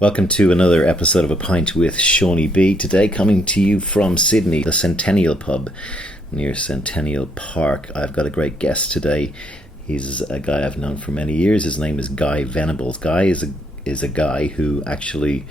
Welcome to another episode of A Pint with Seaniebee. Today coming to you from Sydney, the Centennial Pub near Centennial Park. I've got a great guest today. He's a guy I've known for many years. His name is Guy Venables. Guy is a guy who actually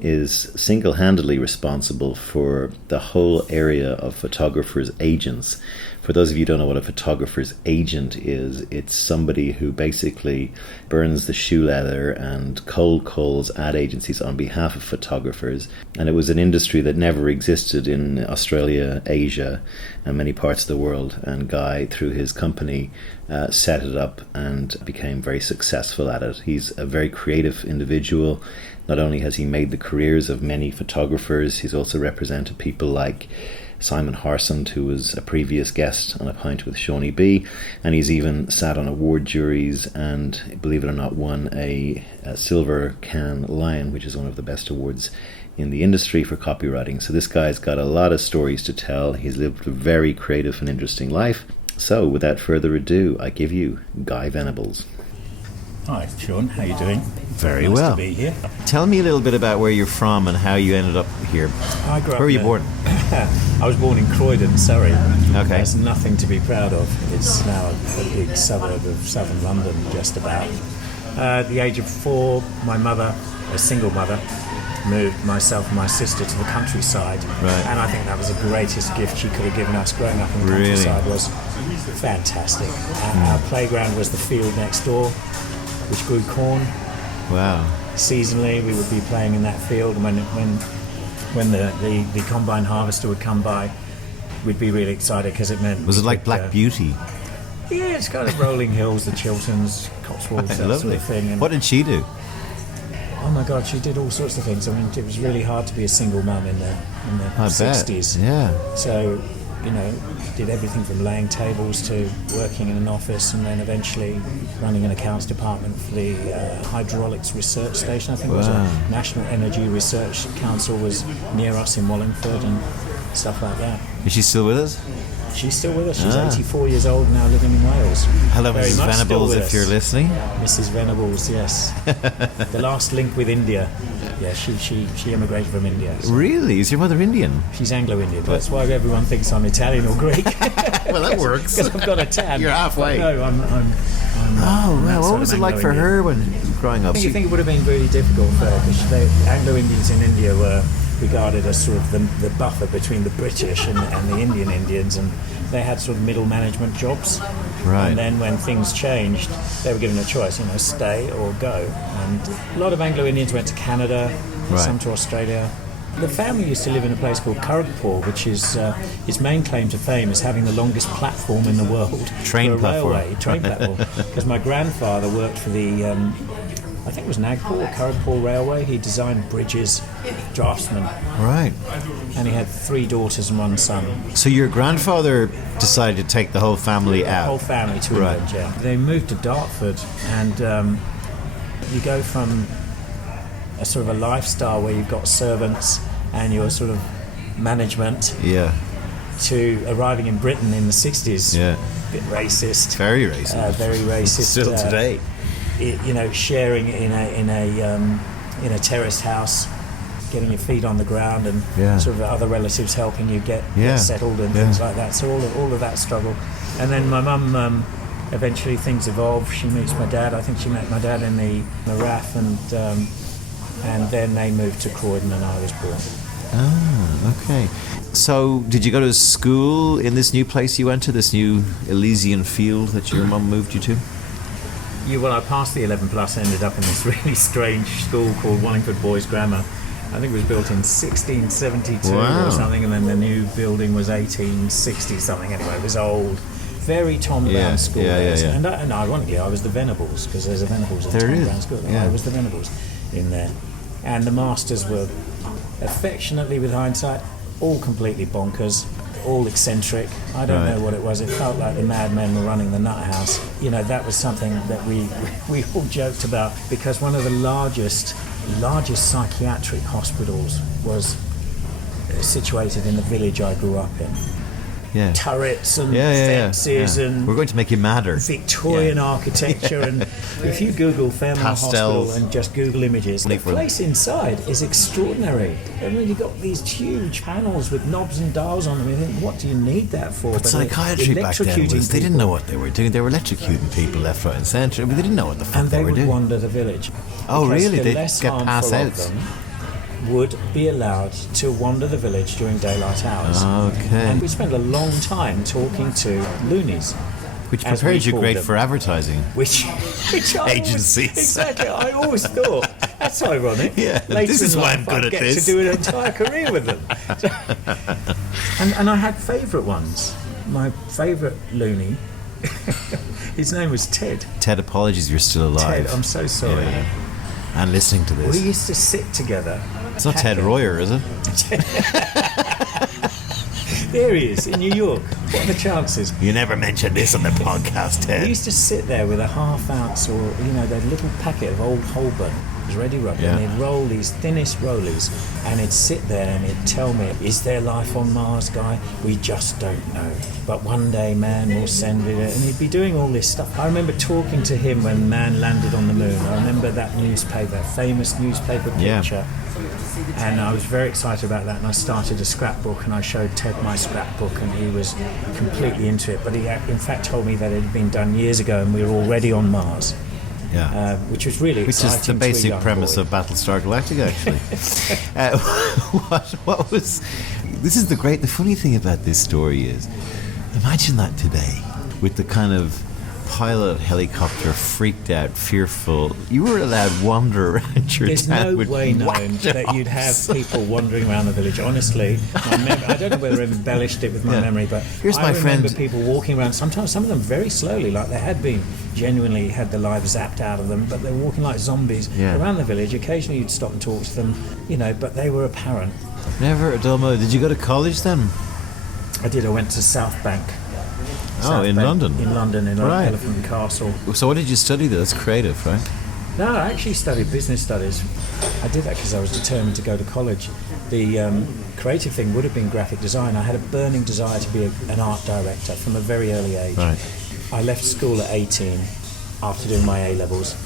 is single-handedly responsible for the whole area of photographers' agents. For those of you who don't know what a photographer's agent is, it's somebody who basically burns the shoe leather and cold calls ad agencies on behalf of photographers. And it was an industry that never existed in Australia, Asia, and many parts of the world. And Guy, through his company, set it up and became very successful at it. He's a very creative individual. Not only has he made the careers of many photographers, he's also represented people like Simon Harsand, who was a previous guest on A Pint with Seaniebee, and he's even sat on award juries and, believe it or not, won a Silver Can Lion, which is one of the best awards in the industry for copywriting. So this guy's got a lot of stories to tell. He's lived a very creative and interesting life. So without further ado, I give you Guy Venables. Hi, Sean. How are you doing? Very nice well. To be here. Tell me a little bit about where you're from and how you ended up here. I grew up Where were you born? I was born in Croydon, Surrey. Okay. There's nothing to be proud of. It's now a big suburb of southern London, just about. At the age of 4, my mother, a single mother, moved myself and my sister to the countryside. Right. And I think that was the greatest gift she could have given us. Growing up in the countryside was fantastic. Our playground was the field next door, which grew corn. Wow. Seasonally, we would be playing in that field, and when the combine harvester would come by, we'd be really excited because it meant... Was it like Black Beauty? Yeah, it's kind of rolling hills, the Chilterns, Cotswolds, that Lovely. sort of thing. And what did she do? oh my God, she did all sorts of things. I mean, it was really hard to be a single mum in the I 60s. Bet. Yeah. So, you know, did everything from laying tables to working in an office, and then eventually running an accounts department for the Hydraulics Research Station. I think it was a National Energy Research Council was near us in Wallingford and stuff like that. Is she still with us? She's still with us. She's 84 years old now, living in Wales. Hello, Very Mrs. much Venables, if you're listening. Mrs. Venables, yes. The last link with India. Yeah, she immigrated from India. So. Really? Is your mother Indian? She's Anglo-Indian. That's why everyone thinks I'm Italian or Greek. Well, that works. Because I've got a tan. You're halfway. No, I'm Oh, wow. What was it like for her when growing up? I think it would have been really difficult for her, because Anglo-Indians in India were regarded as sort of the buffer between the British and the Indian Indians, and they had sort of middle management jobs. Right. And then when things changed, they were given a choice, stay or go. And a lot of Anglo-Indians went to Canada, some to Australia. The family used to live in a place called Kharagpur, which is its main claim to fame is having the longest platform in the world. Train platform. Train platform. Because my grandfather worked for the, I think it was Nagpur or Kharagpur Railway. He designed bridges, draftsman. Right. And he had 3 daughters and 1 son. So your grandfather decided to take the whole family out? The whole family to England, yeah. They moved to Dartford, and you go from a sort of a lifestyle where you've got servants and your sort of management to arriving in Britain in the 60s. Yeah. A bit racist. Very racist. Very racist. Still today. Sharing in a terraced house, getting your feet on the ground, and sort of other relatives helping you get settled and things like that. So all of that struggle. And then my mum, eventually things evolved. She meets my dad. I think she met my dad in the RAF, and then they moved to Croydon, and I was born. Ah, okay. So did you go to school in this new place you went to, this new Elysian field that your mum moved you to? Well, I passed the 11 plus, ended up in this really strange school called Wallingford Boys Grammar. I think it was built in 1672 or something, and then the new building was 1860 something. Anyway, it was old. Very Tom Brown school. And ironically, I was the Venables, because there's a Venables at Tom Brown school. Yeah. I was the Venables in there. And the masters were, affectionately with hindsight, all completely bonkers, all eccentric. I don't know what it was. It felt like the madmen were running the nut house. That was something that we all joked about, because one of the largest psychiatric hospitals was situated in the village I grew up in. turrets and fences and we're going to make you madder. Victorian architecture. And if you Google Fairmont Hospital and just Google images, the place inside is extraordinary. I mean, you've got these huge panels with knobs and dials on them. You think, what do you need that for? But psychiatry back then was, they didn't know what they were doing. They were electrocuting people left, right and centre. I mean, they didn't know what the fuck they were doing. And they would wander the village. Oh, really? They'd get pass out. Would be allowed to wander the village during daylight hours. Okay. And we spent a long time talking to loonies. Which prepares you great for advertising. Which agencies. Exactly. I always thought, that's ironic. Yeah, later this is why I'm good at this. To do an entire career with them. and I had favourite ones. My favourite loony, his name was Ted. Ted, apologies, you're still alive. Ted, I'm so sorry. Yeah. And listening to this. We used to sit together. It's not Ted Royer, is it? There he is, in New York. What are the chances? You never mentioned this on the podcast, Ted. We used to sit there with a half ounce or, that little packet of old Holborn. It was ready rubber. And he'd roll these thinnest rollies and he'd sit there and he'd tell me, is there life on Mars, Guy? We just don't know. But one day man will send it. And he'd be doing all this stuff. I remember talking to him when man landed on the moon. I remember that newspaper, that famous newspaper picture. And I was very excited about that, and I started a scrapbook and I showed Ted my scrapbook and he was completely into it, but he in fact told me that it had been done years ago and we were already on Mars. Which was really exciting. Which is the basic premise of Battlestar Galactica, actually. What was... This is the funny thing about this story is, imagine that today, with the kind of pilot helicopter, freaked out, fearful. You were allowed to wander around your There's town. There's no way known that you'd have people wandering around the village. Honestly, I don't know whether I've embellished it with my memory, but I remember people walking around, sometimes some of them very slowly, like they had been genuinely had their lives zapped out of them, but they were walking like zombies around the village. Occasionally you'd stop and talk to them, but they were apparent. Never a dull moment. Did you go to college then? I did. I went to South Bank. London? In London, in Elephant and Castle. So what did you study there? That's creative, right? No, I actually studied business studies. I did that because I was determined to go to college. The creative thing would have been graphic design. I had a burning desire to be an art director from a very early age. Right. I left school at 18 after doing my A-levels,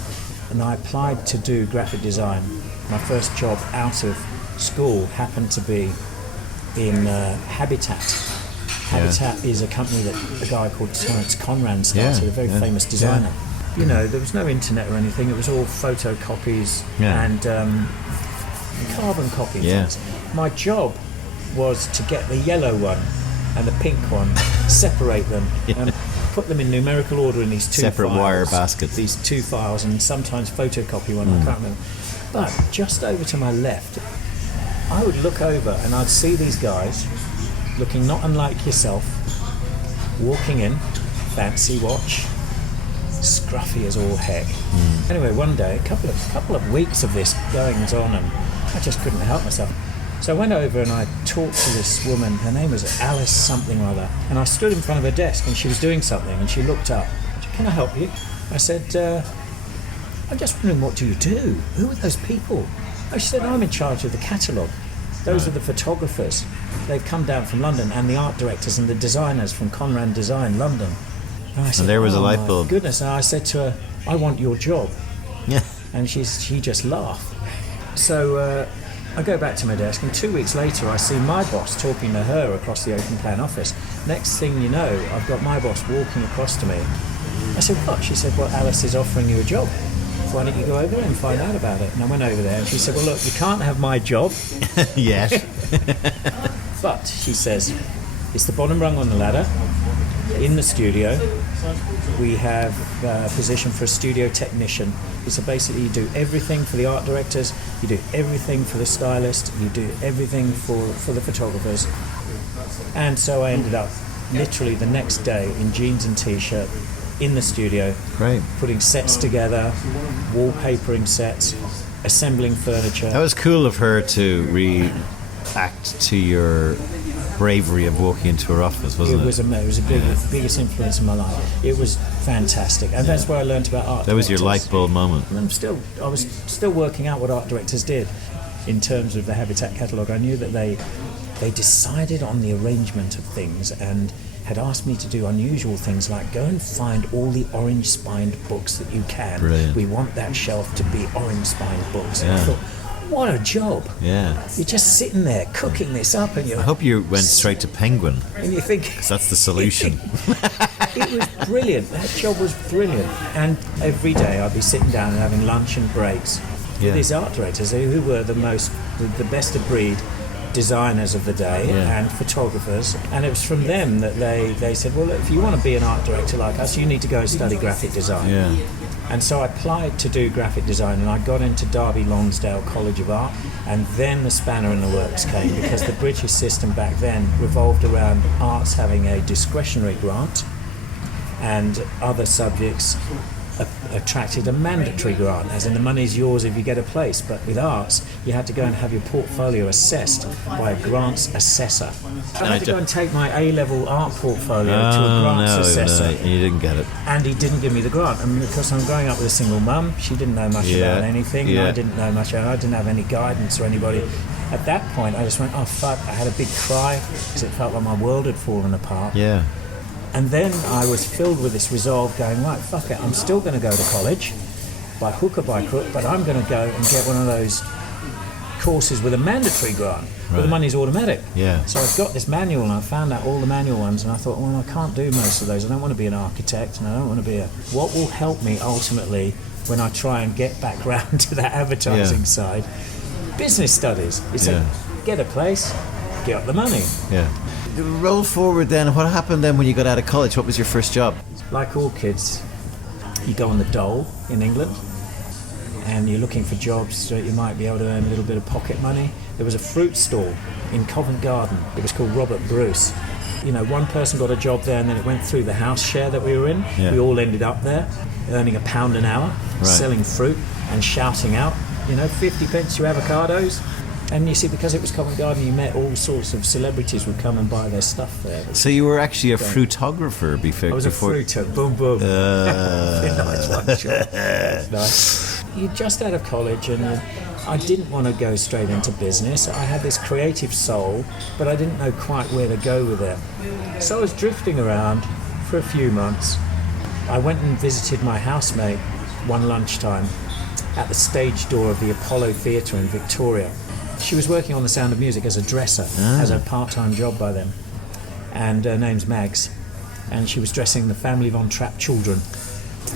and I applied to do graphic design. My first job out of school happened to be in Habitat. Habitat is a company that a guy called Terence Conran started, a very famous designer. There was no internet or anything. It was all photocopies and carbon copy things. My job was to get the yellow one and the pink one, separate them and put them in numerical order in these two separate files, wire baskets. These two files, and sometimes photocopy one, I can't remember. But just over to my left, I would look over and I'd see these guys looking not unlike yourself, walking in, fancy watch, scruffy as all heck. Anyway, one day, a couple of weeks of this goings on, and I just couldn't help myself. So I went over and I talked to this woman. Her name was Alice something or other, and I stood in front of her desk and she was doing something, and she looked up. Can I help you? I said, I'm just wondering, what do you do? Who are those people? She said, I'm in charge of the catalogue. Those are the photographers. They've come down from London, and the art directors and the designers from Conran Design London. And I said, there was a light bulb. Goodness! And I said to her, I want your job. Yeah. And she just laughed. So I go back to my desk, and 2 weeks later I see my boss talking to her across the open plan office. Next thing you know, I've got my boss walking across to me. I said, what? She said, well, Alice is offering you a job. Why don't you go over there and find out about it? And I went over there and she said, well, look, you can't have my job. Yes. But, she says, it's the bottom rung on the ladder. In the studio, we have a position for a studio technician. So basically you do everything for the art directors, you do everything for the stylist, you do everything for the photographers. And so I ended up literally the next day in jeans and t-shirt, in the studio, putting sets together, wallpapering sets, assembling furniture. That was cool of her to react to your bravery of walking into her office, wasn't it? It was the biggest influence in my life. It was fantastic, and that's where I learned about art. That was your light bulb moment. And I was still working out what art directors did in terms of the Habitat catalogue. I knew that they they decided on the arrangement of things and had asked me to do unusual things like go and find all the orange-spined books that you can. Brilliant. We want that shelf to be orange-spined books. Yeah. And I thought, what a job. Yeah. You're just sitting there cooking this up and I hope you went straight to Penguin, and you think... because that's the solution. It was brilliant. That job was brilliant. And every day I'd be sitting down and having lunch and breaks with these art directors who were the best of breed designers of the day and photographers. And it was from them that they said, well, look, if you want to be an art director like us, you need to go and study graphic design. Yeah. And so I applied to do graphic design, and I got into Derby Lonsdale College of Art, and then the spanner in the works came, because the British system back then revolved around arts having a discretionary grant and other subjects attracted a mandatory grant, as in the money's yours if you get a place. But with arts, you had to go and have your portfolio assessed by a grants assessor. I had to go and take my A-level art portfolio to a grants assessor. No, you didn't get it. And he didn't give me the grant. And because I'm growing up with a single mum, she didn't know much about anything. Yeah. I didn't know much. I didn't have any guidance or anybody. At that point, I just went, oh, fuck. I had a big cry because it felt like my world had fallen apart. Yeah. And then I was filled with this resolve going, right, fuck it, I'm still going to go to college, by hook or by crook, but I'm going to go and get one of those courses with a mandatory grant, where the money's automatic. Yeah. So I've got this manual, and I found out all the manual ones, and I thought, well, I can't do most of those. I don't want to be an architect, and I don't want to be what will help me ultimately when I try and get back round to that advertising side? Business studies. It's like, get a place, get up the money. Yeah. Roll forward then. What happened then when you got out of college? What was your first job? Like all kids, you go on the dole in England and you're looking for jobs so that you might be able to earn a little bit of pocket money. There was a fruit stall in Covent Garden. It was called Robert Bruce. You know, one person got a job there and then it went through the house share that we were in. Yeah. We all ended up there earning £1 an hour, selling fruit and shouting out, 50 pence your avocados. And you see, because it was Covent Garden, you met all sorts of celebrities would come and buy their stuff there. So you were actually a fruitographer before? I was a fruiter. Boom, boom. Nice one, John. Nice. You're just out of college, and I didn't want to go straight into business. I had this creative soul, but I didn't know quite where to go with it. So I was drifting around for a few months. I went and visited my housemate one lunchtime at the stage door of the Apollo Theatre in Victoria. She was working on The Sound of Music as a dresser, as a part-time job by then. And her name's Mags. And she was dressing the family Von Trapp children.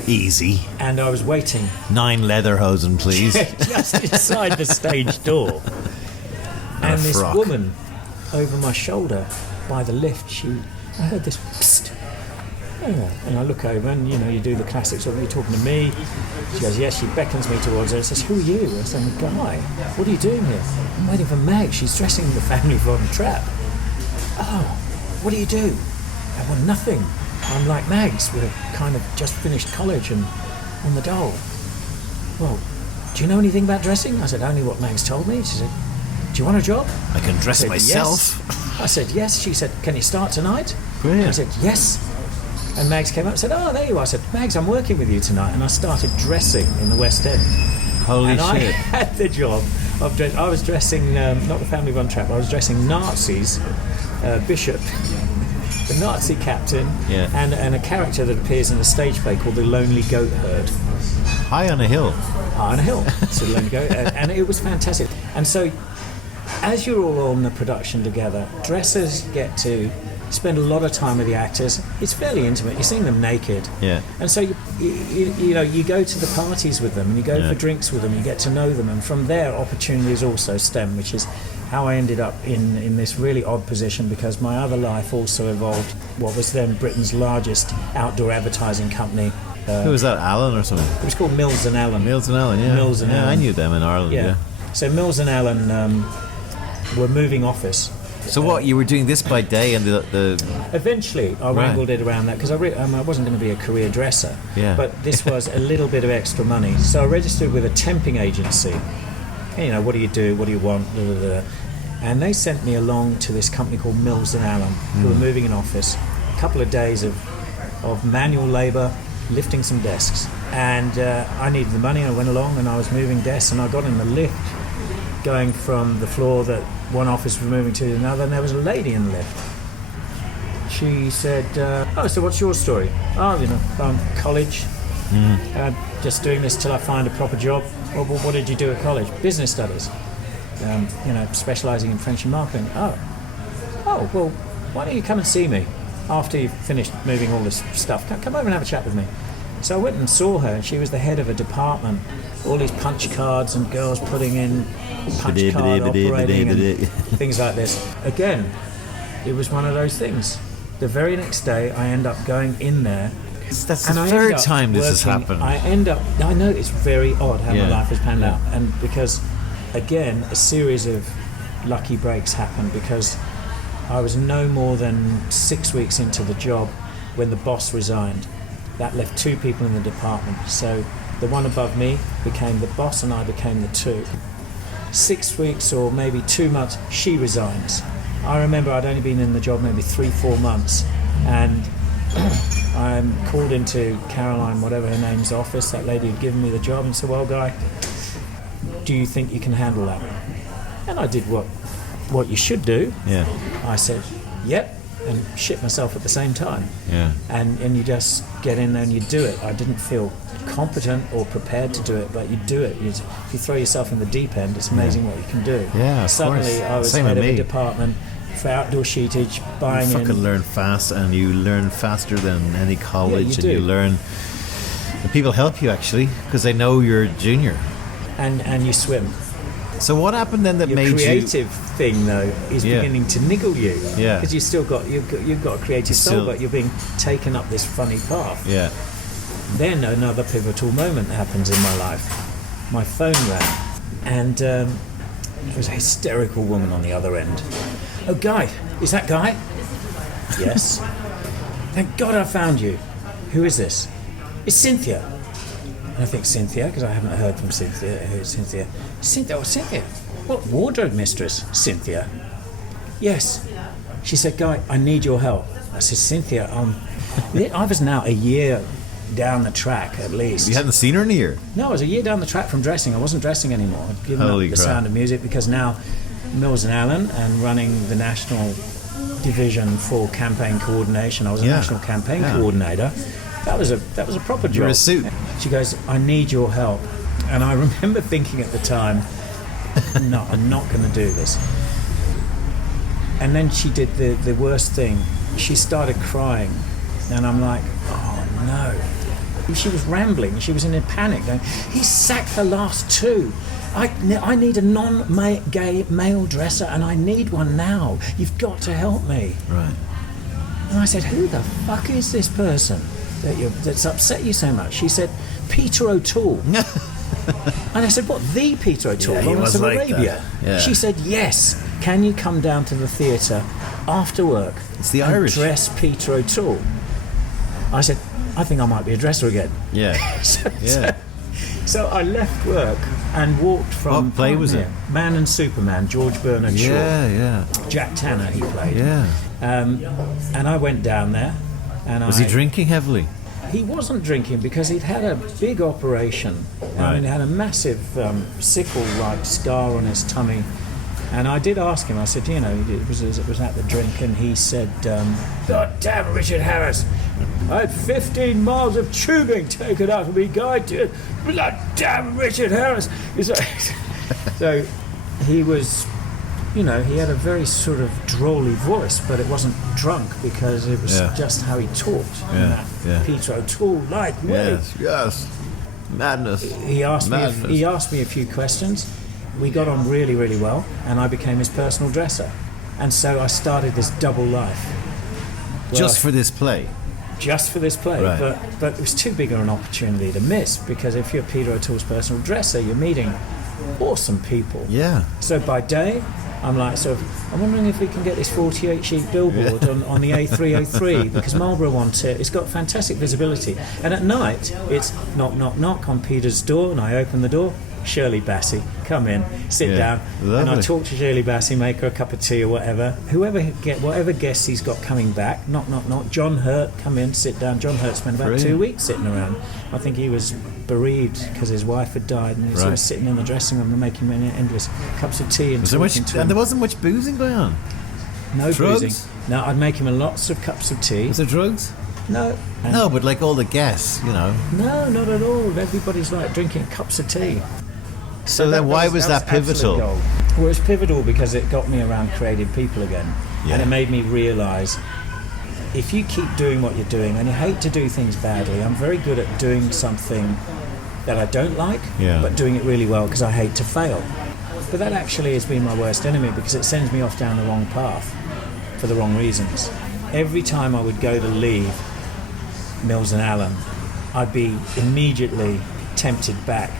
Easy. And I was waiting. 9 Lederhosen, please. Just inside the stage door. And this frock. woman over my shoulder by the lift, I heard this psst. And I look over and, you do the classics of, are you talking to me? She goes, yes. She beckons me towards her and says, who are you? I said, I'm a guy. What are you doing here? I'm waiting for Meg. She's dressing the family Von Trapp. Oh, what do you do? I want nothing. I'm like Mags. We're kind of just finished college and on the dole. Well, do you know anything about dressing? I said, only what Mags told me. She said, do you want a job? I can dress said, myself. Yes. I said, yes. She said, can you start tonight? Brilliant. I said, yes. And Mags came up and said, oh, there you are. I said, Mags, I'm working with you tonight. And I started dressing in the West End. Holy and shit. I had the job of I was dressing, not the family Von Trapp, I was dressing Nazis, Bishop, the Nazi captain, and a character that appears in a stage play called The Lonely Goat Herd. High on a hill. High on a hill. So The Lonely Goat and it was fantastic. And so, as you're all on the production together, dressers get to spend a lot of time with the actors. It's fairly intimate. You're seeing them naked. Yeah. And so you go to the parties with them and you go for drinks with them. You get to know them, and from there opportunities also stem, which is how I ended up in this really odd position, because my other life also involved what was then Britain's largest outdoor advertising company. Who was that? Allen or something? It was called Mills and Allen. Mills and Allen, yeah. Mills and Allen. I knew them in Ireland. Yeah. So Mills and Allen were moving office. So what, you were doing this by day and the Eventually I wrangled it around that, because I wasn't going to be a career dresser, but this was a little bit of extra money. So I registered with a temping agency. What do you do, what do you want, blah, blah, blah. And they sent me along to this company called Mills and Allen, who were moving an office. A couple of days of manual labour, lifting some desks. And I needed the money. I went along and I was moving desks, and I got in the lift going from the floor that one office was moving to another, and there was a lady in the lift. She said, "Oh, so what's your story?" "Oh, college. Just doing this till I find a proper job." "Well, what did you do at college?" "Business studies. Specialising in French and marketing." Oh, well, why don't you come and see me after you've finished moving all this stuff? Come over and have a chat with me. So I went and saw her, and she was the head of a department. All these punch cards and girls putting in punch card operating and things like this. Again, it was one of those things. The very next day, I end up going in there. That's the third time this has happened. I know it's very odd how my life has panned out. And because, again, a series of lucky breaks happened, because I was no more than 6 weeks into the job when the boss resigned. That left 2 people in the department. So the one above me became the boss and I became the 2. 6 weeks or maybe 2 months, she resigns. I remember I'd only been in the job maybe 3-4 months, and I'm called into Caroline, whatever her name's, office. That lady had given me the job and said, "Well, Guy, do you think you can handle that?" And I did what you should do. Yeah. I said, "Yep," and shit myself at the same time. Yeah. And you just get in there and you do it. I didn't feel competent or prepared to do it, but you do it. If you throw yourself in the deep end, it's amazing what you can do. Yeah, of Suddenly, course. I was head of a department for outdoor sheetage, buying you fucking learn fast, and you learn faster than any college. Yeah, you learn. And people help you actually because they know you're a junior. And you swim. So what happened then that Your made creative thing though is beginning to niggle you. Yeah. Because you've got a creative soul, but you're being taken up this funny path. Yeah. Then another pivotal moment happens in my life. My phone rang, and there was a hysterical woman on the other end. "Oh, Guy, is that Guy?" "Yes." "Thank God I found you. Who is this?" "It's Cynthia." And I think, "Cynthia?" Because I haven't heard from Cynthia. Who's Cynthia? "Cynthia? Oh, Cynthia. What, wardrobe mistress? Cynthia?" "Yes." She said, "Guy, I need your help." I said, "Cynthia, I was now a year down the track at least." You hadn't seen her in a year? No, I was a year down the track from dressing. I wasn't dressing anymore. I'd given up the Sound of Music, because now Mills and Allen and running the national division for campaign coordination. I was a national campaign coordinator. That was a proper job. You're a suit. She goes, "I need your help." And I remember thinking at the time, "No, I'm not going to do this." And then she did the worst thing. She started crying, and I'm like, "Oh no." She was rambling. She was in a panic, going, "He sacked the last 2. I need a non-gay male dresser, and I need one now. You've got to help me." Right. And I said, "Who the fuck is this person that's upset you so much?" She said, "Peter O'Toole." And I said, "What, the Peter O'Toole? Yeah, he Lawrence was of like Arabia?" that. Yeah. She said, "Yes. Can you come down to the theatre after work It's the and Irish. dress Peter O'Toole?" I said, "I think I might be a dresser again." Yeah. So I left work and walked from... What play was it? Man and Superman, George Bernard Shaw. Yeah. Jack Tanner he played. Yeah. And I went down there. And Was he drinking heavily? He wasn't drinking because he'd had a big operation. I mean, he had a massive sickle-like scar on his tummy. And I did ask him, I said, it was at the drink, and he said, "God damn, Richard Harris, I had 15 miles of tubing taken out of me, Guy, dear. Blood damn Richard Harris." So he was, he had a very sort of drolly voice, but it wasn't drunk because it was just how he talked. Peter O'Toole-like way. Yes. Madness. He asked me a few questions. We got on really, really well, and I became his personal dresser. And so I started this double life. Just for this play? Just for this play. Right. But it was too big an opportunity to miss, because if you're Peter O'Toole's personal dresser, you're meeting awesome people. Yeah. So by day, I'm like, I'm wondering if we can get this 48-sheet billboard on the A303, because Marlborough wants it. It's got fantastic visibility. And at night, it's knock, knock, knock on Peter's door, and I open the door. Shirley Bassey, come in, sit down, lovely. And I talk to Shirley Bassey, make her a cup of tea or whatever. Whatever guests he's got coming back, knock, knock, knock. John Hurt, come in, sit down. John Hurt spent about 2 weeks sitting around. I think he was bereaved because his wife had died, and he was sort of sitting in the dressing room and making endless cups of tea and talking to him. And there wasn't much boozing going on? No drugs? boozing. No, I'd make him lots of cups of tea. Was there drugs? No. No, but like all the guests, you know. No, not at all. Everybody's like drinking cups of tea. So then why was that pivotal? Well, it was pivotal because it got me around creative people again. Yeah. And it made me realise, if you keep doing what you're doing, and you hate to do things badly, I'm very good at doing something that I don't like, but doing it really well because I hate to fail. But that actually has been my worst enemy because it sends me off down the wrong path for the wrong reasons. Every time I would go to leave Mills and Allen, I'd be immediately tempted back,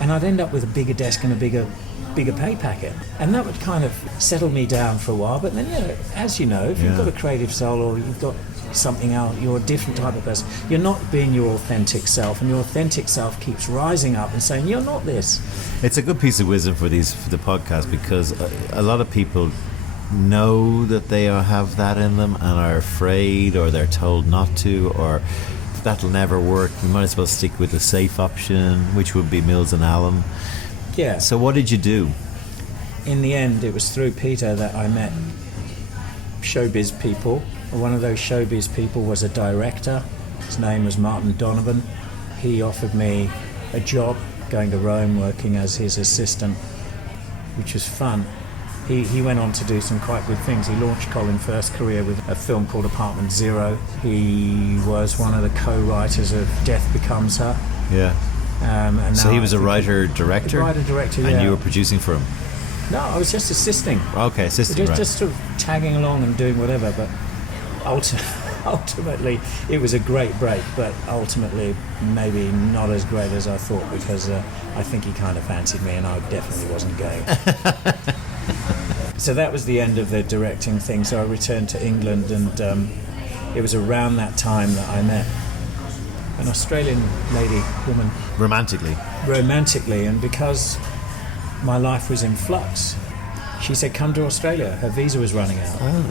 and I'd end up with a bigger desk and a bigger pay packet, and that would kind of settle me down for a while. But then, as you know, if you've got a creative soul or you've got something else, you're a different type of person. You're not being your authentic self, and your authentic self keeps rising up and saying, you're not this. It's a good piece of wisdom for the podcast, because a lot of people know that they have that in them and are afraid, or they're told not to, or that'll never work, you might as well stick with the safe option, which would be Mills and Allen. Yeah. So what did you do? In the end, it was through Peter that I met showbiz people. One of those showbiz people was a director. His name was Martin Donovan. He offered me a job going to Rome, working as his assistant, which was fun. He went on to do some quite good things. He launched Colin Firth's career with a film called Apartment Zero. He was one of the co-writers of Death Becomes Her. Yeah. And so he was a writer-director? Writer-director, yeah. And you were producing for him? No, I was just assisting. Okay, assisting, just sort of tagging along and doing whatever, but ultimately it was a great break, but ultimately maybe not as great as I thought, because I think he kind of fancied me and I definitely wasn't going. So that was the end of the directing thing. So I returned to England, and it was around that time that I met an Australian woman. Romantically, and because my life was in flux, she said, come to Australia. Her visa was running out. Oh.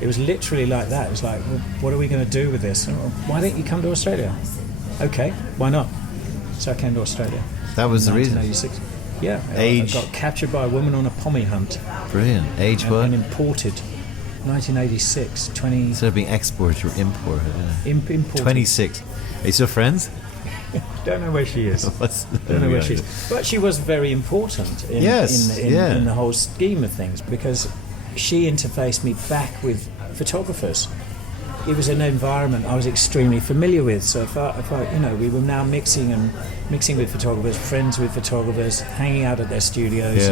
It was literally like that. It was like, well, what are we going to do with this? And, well, why don't you come to Australia? Okay, why not? So I came to Australia. That was the reason? 1986. Yeah. Age? I got captured by a woman on a pommy hunt. Brilliant. Age what? And imported. 1986. Instead of being exported, or imported. Yeah. Imported. 26. Are you still friends? Don't know where she is. Don't know where she is. But she was very important in the whole scheme of things, because she interfaced me back with photographers. It was an environment I was extremely familiar with. So if I we were now mixing with photographers, friends with photographers, hanging out at their studios,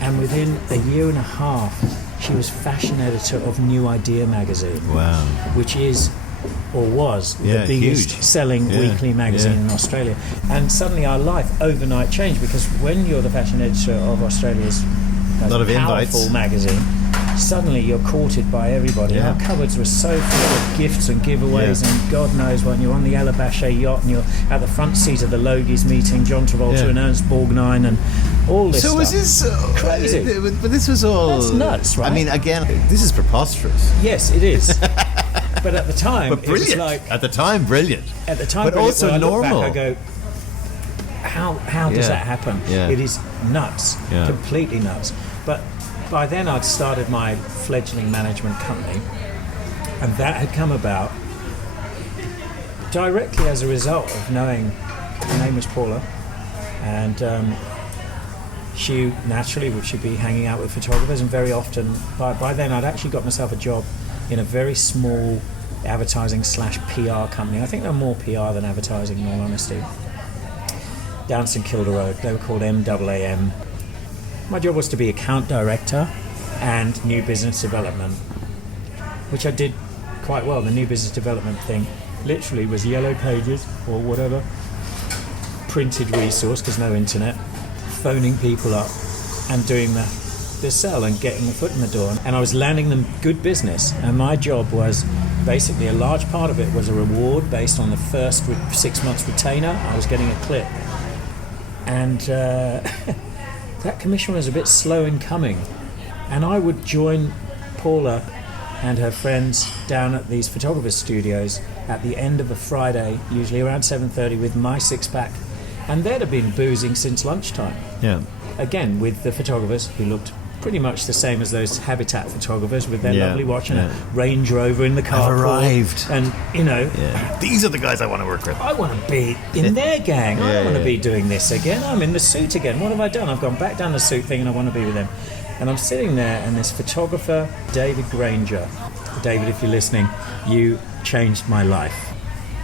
and within a year and a half, she was fashion editor of New Idea magazine. Wow. Which is, or was, the biggest selling weekly magazine in Australia. And suddenly our life overnight changed, because when you're the fashion editor of Australia's most powerful magazine, suddenly you're courted by everybody. Yeah. Our cupboards were so full of gifts and giveaways, and God knows what. And you're on the Alabache yacht, and you're at the front seat of the Logies meeting John Travolta and Ernst Borgnine and all this stuff. So was this crazy? But this was all... That's nuts, right? I mean, again, this is preposterous. Yes, it is. But at the time, but brilliant. It was like... At the time, brilliant. At the time, but brilliant. also when normal. I look back, I go, how does that happen? Yeah. It is nuts, completely nuts. But by then I'd started my fledgling management company, and that had come about directly as a result of knowing her name was Paula, and she naturally should be hanging out with photographers, and very often by then I'd actually got myself a job in a very small advertising / PR company. I think they're more PR than advertising, in all honesty. Down St Kilda Road. They were called MAAM. My job was to be account director and new business development, which I did quite well. The new business development thing literally was yellow pages or whatever, printed resource, because no internet, phoning people up and doing the sell and getting the foot in the door. And I was landing them good business, and my job was basically, a large part of it was a reward based on the first 6 months retainer. I was getting a clip, and that commission was a bit slow in coming, and I would join Paula and her friends down at these photographer studios, at the end of a Friday, usually around 7:30, with my six-pack, and they'd have been boozing since lunchtime. Yeah. Again, with the photographers who looked pretty much the same as those Habitat photographers with their lovely watch and a Range Rover in the car. I've arrived. And, you know... Yeah. These are the guys I want to work with. I want to be in their gang. I don't want to be doing this again. I'm in the suit again. What have I done? I've gone back down the suit thing and I want to be with them. And I'm sitting there and this photographer, David Granger. David, if you're listening, you changed my life.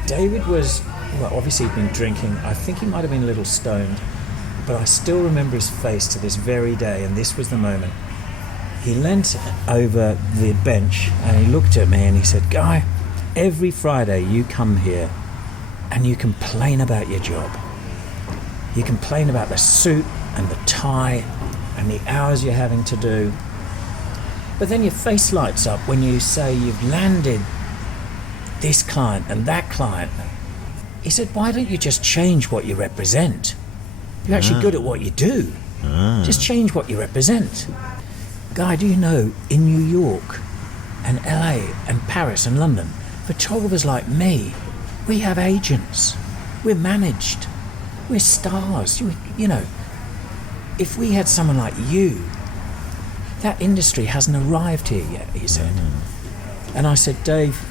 David was, well, obviously he'd been drinking. I think he might have been a little stoned. But I still remember his face to this very day, and this was the moment. He leant over the bench and he looked at me and he said, "Guy, every Friday you come here and you complain about your job. You complain about the suit and the tie and the hours you're having to do. But then your face lights up when you say you've landed this client and that client." He said, "Why don't you just change what you represent? You're actually good at what you do. Just change what you represent." Guy, do you know, in New York and LA and Paris and London, photographers like me, we have agents. We're managed. We're stars. You know, if we had someone like you, that industry hasn't arrived here yet," he said. And I said, "Dave,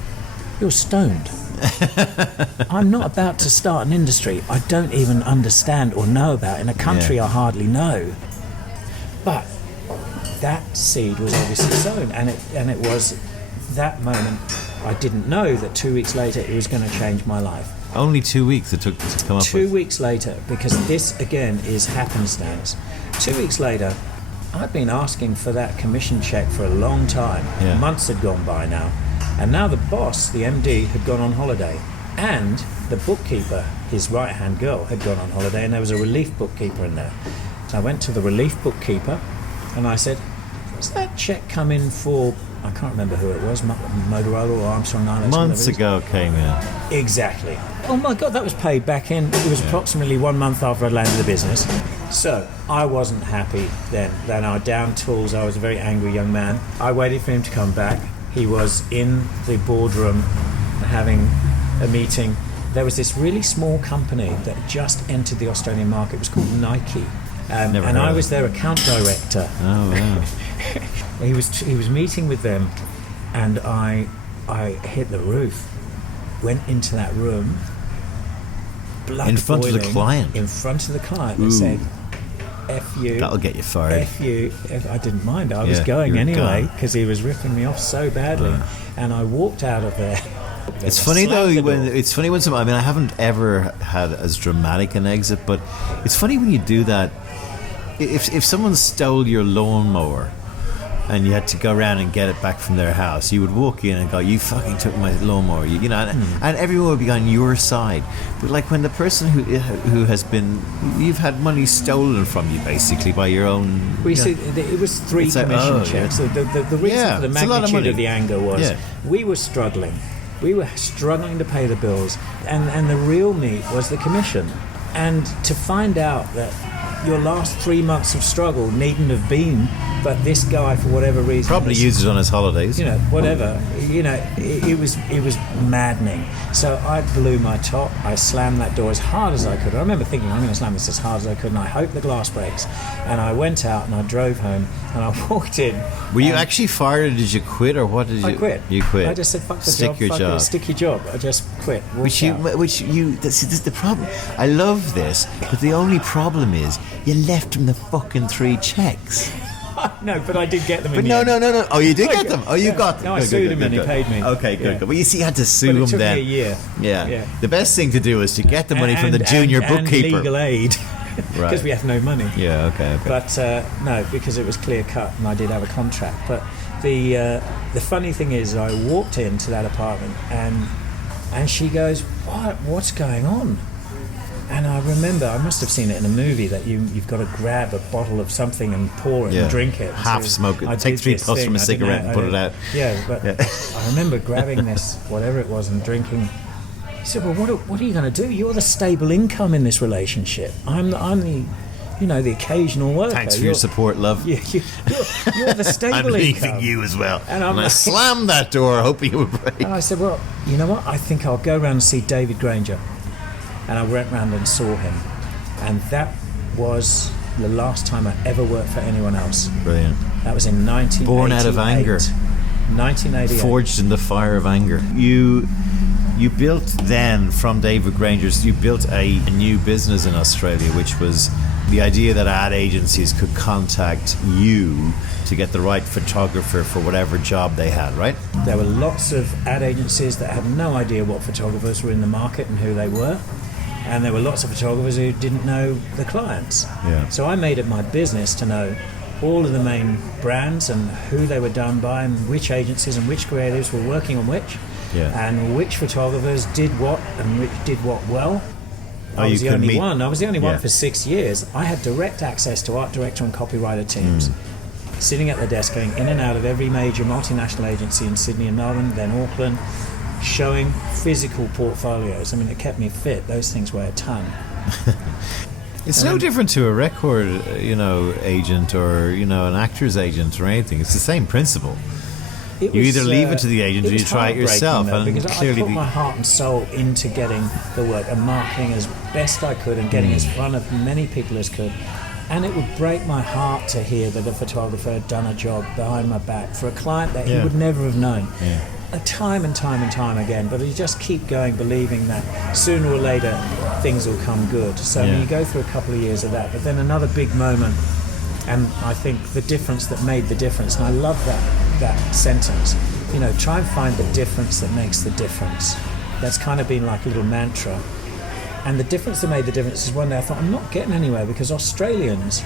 you're stoned. I'm not about to start an industry I don't even understand or know about in a country I hardly know." But that seed was obviously sown, and it was that moment. I didn't know that 2 weeks later it was going to change my life. Only 2 weeks it took to come up with. 2 weeks later, because this again is happenstance. 2 weeks later, I'd been asking for that commission check for a long time. Yeah. Months had gone by now. And now the boss, the MD, had gone on holiday. And the bookkeeper, his right-hand girl, had gone on holiday, and there was a relief bookkeeper in there. So I went to the relief bookkeeper, and I said, "Has that check come in for," I can't remember who it was, Motorola or Armstrong Islands? Months ago it came in. Exactly. Oh my God, that was paid back in. It was approximately 1 month after I'd landed the business. So I wasn't happy then. Then I downed tools. I was a very angry young man. I waited for him to come back. He was in the boardroom having a meeting. There was this really small company that just entered the Australian market. It was called Nike. And I was their account director. Oh, wow. He was meeting with them, and I hit the roof, went into that room, blood in front boiling, of the client. In front of the client, and said, "F you." That'll get you fired. F you. I didn't mind. I was going anyway because he was ripping me off so badly, and I walked out of there. It's funny though when some. I mean, I haven't ever had as dramatic an exit, but it's funny when you do that. If someone stole your lawnmower and you had to go around and get it back from their house, you would walk in and go, "You fucking took my lawnmower," you know, and everyone would be on your side. But like when the person who has been, you've had money stolen from you basically by your own. Well, you see, it was three commission checks. Yeah. The reason for the magnitude of the anger was we were struggling. We were struggling to pay the bills, and the real meat was the commission. And to find out that your last 3 months of struggle needn't have been, but this guy, for whatever reason, probably used it on his holidays. You know, whatever. You know, it was maddening. So I blew my top. I slammed that door as hard as I could. I remember thinking, I'm going to slam this as hard as I could, and I hope the glass breaks. And I went out and I drove home, and I walked in. Were you actually fired, or did you quit, or what did you? I quit. You quit. I just said, "Fuck the Stick job. your Fuck job. it, stick your job." I just quit. This is the problem. I love this, but the only problem is you left him the fucking 3 checks. No, but I did get them. But no. Oh, you did get them. Oh, you got them. No, I sued him and he paid me. Okay, good. Well, you see, you had to sue but him it took then. me a year. Yeah. The best thing to do is to get the money from the junior bookkeeper. And legal aid, because Right. we have no money. Yeah. Okay. But no, because it was clear cut, and I did have a contract. But the funny thing is, I walked into that apartment, and she goes, "What's going on?" And I remember, I must have seen it in a movie, that you've got to grab a bottle of something and pour it and drink it. Half smoke it. Take 3 puffs from a cigarette and put it out. Yeah, but I remember grabbing this, whatever it was, and drinking. He said, "Well, what are you going to do? You're the stable income in this relationship. I'm the the occasional worker. Thanks for your support, love. You're the stable I'm leaving income. you as well. And I slammed that door hoping it would break. And I said, well, you know what? I think I'll go around and see David Granger. And I went round and saw him. And that was the last time I ever worked for anyone else. Brilliant. That was in 1988. Born out of anger. 1988. Forged in the fire of anger. You built then, from David Granger's, you built a new business in Australia, which was the idea that ad agencies could contact you to get the right photographer for whatever job they had, right? There were lots of ad agencies that had no idea what photographers were in the market and who they were. And there were lots of photographers who didn't know the clients. Yeah. So I made it my business to know all of the main brands and who they were done by and which agencies and which creatives were working on which. Yeah. And which photographers did what and which did what well. I was you the could only meet- one. I was the only Yeah. one for 6 years. I had direct access to art director and copywriter teams. Sitting at the desk, going in and out of every major multinational agency in Sydney and Melbourne, then Auckland, showing physical portfolios. I mean, it kept me fit. Those things weigh a ton. It's no different to a record, agent or, an actor's agent or anything. It's the same principle. You either leave it to the agent or you try it yourself. Though, And because clearly, I put my heart and soul into getting the work and marketing as best I could and getting as front of many people as could. And it would break my heart to hear that a photographer had done a job behind my back for a client that he would never have known. Yeah. Time and time and time again, but you just keep going, believing that sooner or later things will come good. So you go through a couple of years of that, but then another big moment, and I think the difference that made the difference, and I love that sentence, try and find the difference that makes the difference. That's kind of been like a little mantra. And the difference that made the difference is one day I thought, I'm not getting anywhere because Australians,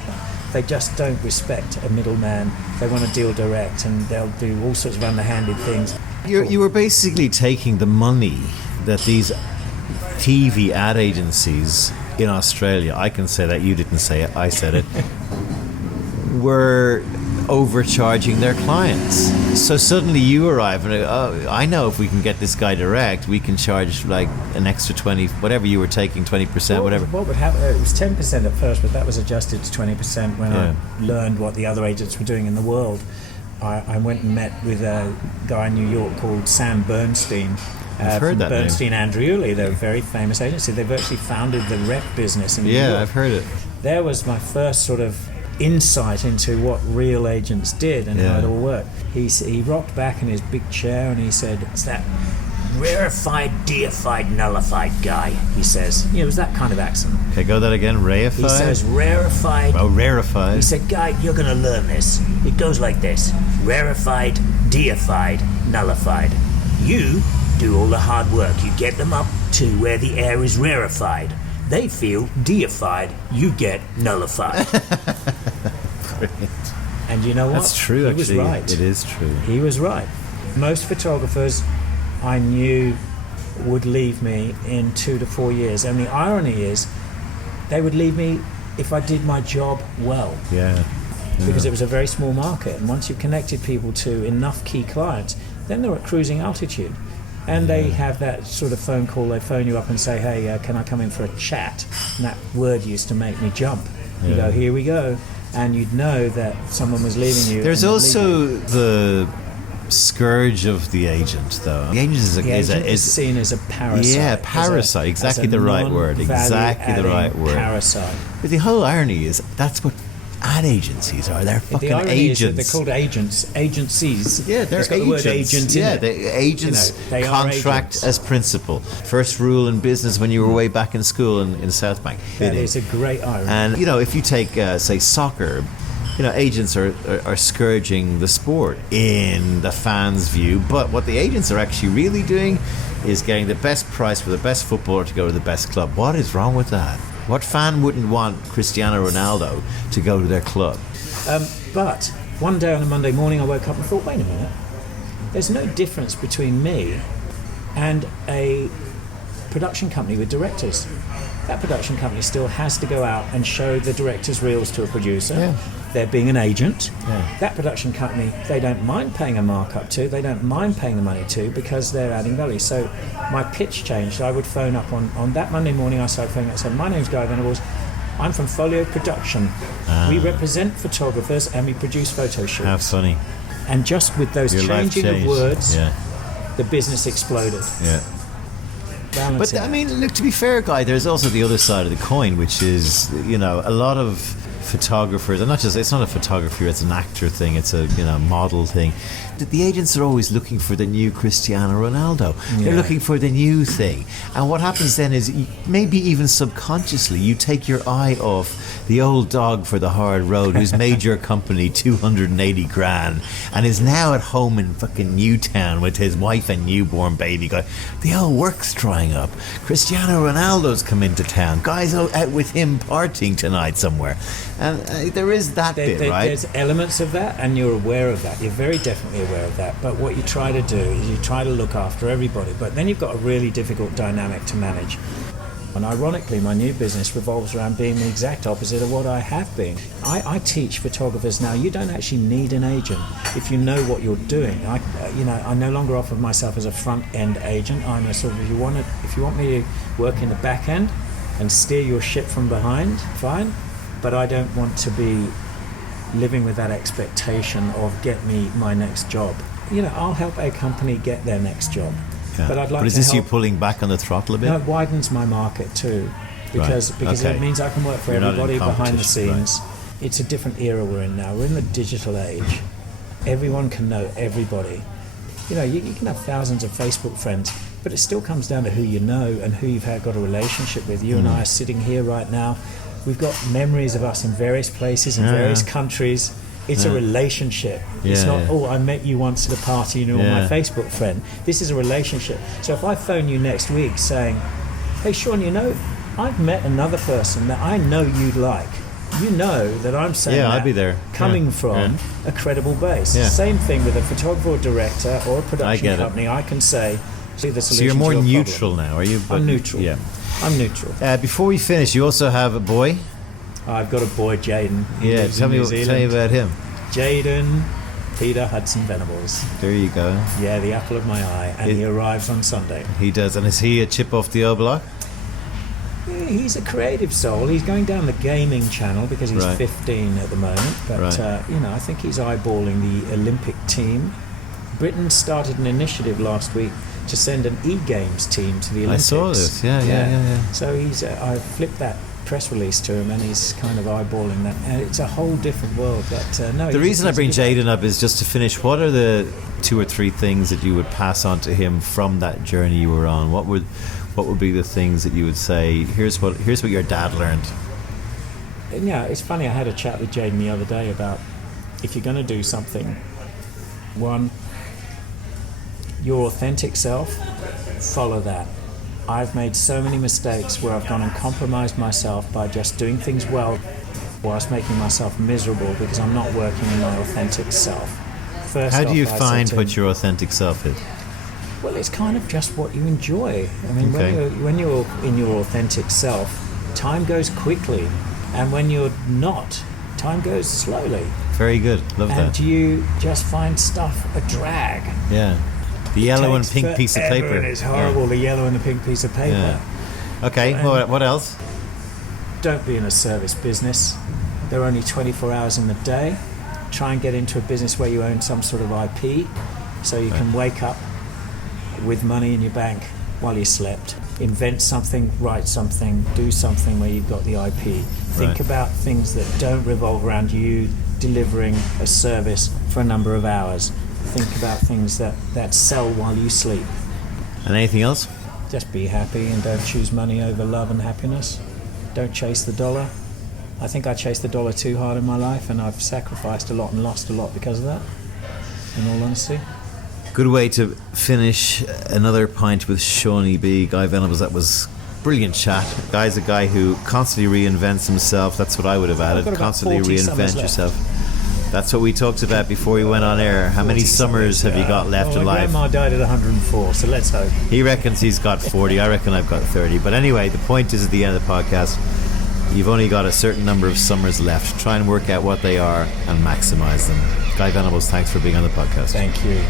they just don't respect a middleman. They want to deal direct and they'll do all sorts of underhanded things. you were basically taking the money that these TV ad agencies in Australia, I can say that, you didn't say it, I said it, were overcharging their clients. So suddenly you arrive and I know if we can get this guy direct, we can charge like an extra 20, whatever you were taking, 20%, whatever. What would happen? It was 10% at first, but that was adjusted to 20% when I learned what the other agents were doing in the world. I went and met with a guy in New York called Sam Bernstein. I've heard that Bernstein name. Andreuli. They're a very famous agency. They've actually founded the rep business in New York. Yeah, I've heard it. There was my first sort of insight into what real agents did and how it all worked. He rocked back in his big chair and he said, "It's that rarefied, deified, nullified guy," he says. It was that kind of accent. Okay, go that again. Rarefied? He says, rarefied. Oh, rarefied. He said, "Guy, you're going to learn this. It goes like this. Rarefied, deified, nullified. You do all the hard work. You get them up to where the air is rarefied. They feel deified. You get nullified." Brilliant. And you know what? That's true, He actually. was right. It is true. He was right. Most photographers I knew would leave me in 2 to 4 years. And the irony is, they would leave me if I did my job well. Yeah. Because it was a very small market. And once you've connected people to enough key clients, then they're at cruising altitude. And they have that sort of phone call. They phone you up and say, "Hey, can I come in for a chat?" And that word used to make me jump. You go, "Here we go." And you'd know that someone was leaving you. There's and they'd also leave you. the scourge of the agent, though. The agent is seen as a parasite. Yeah, parasite. Exactly the right word. Exactly the right word. Parasite. But the whole irony is that's what ad agencies are. They're fucking the irony agents. is that they're called agents. Agencies. Yeah, they're It's got agents. the word agent in it. The agents they are contract agents. as principal. First rule in business when you were way back in school in South Bank. That is a great irony. And if you take say soccer, agents are scourging the sport in the fans' view, but what the agents are actually really doing is getting the best price for the best footballer to go to the best club. What is wrong with that? What fan wouldn't want Cristiano Ronaldo to go to their club? But one day on a Monday morning I woke up and thought, wait a minute, there's no difference between me and a production company with directors. That production company still has to go out and show the director's reels to a producer. Yeah. They're being an agent. Yeah. That production company, they don't mind paying a markup to, they don't mind paying the money to, because they're adding value. So my pitch changed. I would phone up on that Monday morning, I started phoning up and said, "My name's Guy Venables. I'm from Folio Production. We represent photographers and we produce photo shoots. How funny. And just with those changing of words, the business exploded. Yeah. But I mean, look, to be fair, Guy, there's also the other side of the coin, which is, a lot of photographers, and it's not a photographer, it's an actor thing, it's a model thing. The agents are always looking for the new Cristiano Ronaldo. They're looking for the new thing. And what happens then is, maybe even subconsciously, you take your eye off the old dog for the hard road who's made your company 280 grand and is now at home in fucking Newtown with his wife and newborn baby going, the old work's drying up. Cristiano Ronaldo's come into town. Guys out with him partying tonight somewhere. And there is that bit, right? There's elements of that, and you're aware of that. You're very definitely aware of that. But what you try to do is you try to look after everybody. But then you've got a really difficult dynamic to manage. And ironically, my new business revolves around being the exact opposite of what I have been. I teach photographers now, you don't actually need an agent if you know what you're doing. I no longer offer myself as a front-end agent. I'm a sort of, if you want me to work in the back end and steer your ship from behind, fine. But I don't want to be living with that expectation of get me my next job. I'll help a company get their next job. Yeah. But I'd like But is to this help, you pulling back on the throttle a bit? No, it widens my market too. Because it means I can work for everybody behind the scenes. Right. It's a different era we're in now. We're in the digital age. Everyone can know everybody. You can have thousands of Facebook friends, but it still comes down to who you know and who you've got a relationship with. You and I are sitting here right now. We've got memories of us in various places, in various countries. It's a relationship. It's not, I met you once at a party and you're my Facebook friend. This is a relationship. So if I phone you next week saying, hey, Sean, I've met another person that I know you'd like. You know that I'm saying I'd be there. Coming from a credible base. Yeah. Same thing with a photographer or director or a production company. I can say, see the solution. So you're more to your neutral problem. now, are you? I'm neutral. Yeah. I'm neutral. Before we finish, you also have a boy. I've got a boy, Jaden. Tell me about him. Jaden Peter Hudson Venables. There you go. Yeah, the apple of my eye. And he arrives on Sunday. He does. And is he a chip off the old block? Yeah, he's a creative soul. He's going down the gaming channel because he's 15 at the moment. But, I think he's eyeballing the Olympic team. Britain started an initiative last week to send an e-games team to the Olympics. I saw this, yeah. So I flipped that press release to him and he's kind of eyeballing that. And it's a whole different world. But the reason I bring Jaden up is just to finish. What are the 2 or 3 things that you would pass on to him from that journey you were on? What would be the things that you would say, here's what your dad learned? Yeah, it's funny, I had a chat with Jaden the other day about if you're going to do something, one, your authentic self, follow that. I've made so many mistakes where I've gone and compromised myself by just doing things well whilst making myself miserable because I'm not working in my authentic self. How do you find what your authentic self is? Well, it's kind of just what you enjoy. I mean, when you're in your authentic self, time goes quickly. And when you're not, time goes slowly. Very good. Love that. And you just find stuff a drag. Yeah. The yellow and pink piece of paper. And it's horrible, the yellow and the pink piece of paper. Yeah. Okay, what else? Don't be in a service business. There are only 24 hours in the day. Try and get into a business where you own some sort of IP so you can wake up with money in your bank while you slept. Invent something, write something, do something where you've got the IP. Think about things that don't revolve around you delivering a service for a number of hours. Think about things that sell while you sleep. And anything else? Just be happy and don't choose money over love and happiness. Don't chase the dollar. I think I chased the dollar too hard in my life and I've sacrificed a lot and lost a lot because of that, in all honesty. Good way to finish another pint with Seaniebee. Guy Venables, that was brilliant chat. Guy's a guy who constantly reinvents himself. That's what I would have added. Constantly reinvent yourself. That's what we talked about before we went on air. How many summers have you got left in life? My grandma died at 104, so let's hope. He reckons he's got 40. I reckon I've got 30. But anyway, the point is at the end of the podcast, you've only got a certain number of summers left. Try and work out what they are and maximize them. Guy Venables, thanks for being on the podcast. Thank you.